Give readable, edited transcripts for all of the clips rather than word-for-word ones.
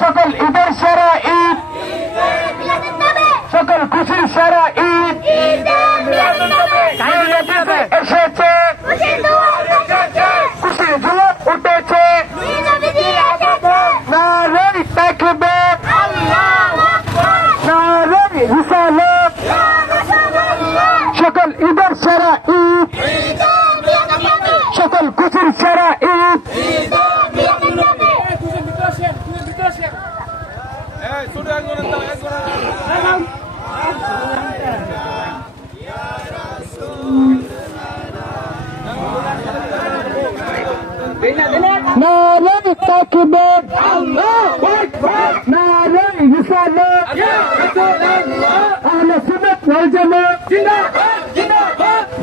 সকল ঈদের সেরা ঈদ, সকল খুশির সেরা ঈদ এসেছে, খুশির জোয়ার উঠেছে। নারে তাকবীর, নারে রিসালাত, সকল ঈদের সেরা ঈদ, সকল খুশির সেরা ঈদ। নারে তাকবীর, নারে রিসালাত, আহলে সুন্নাত ওয়াল জামাত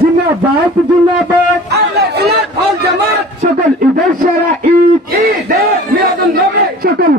জিন্দাবাদ জিন্দাবাদ। সকল ঈদের সেরা ঈদ, সকল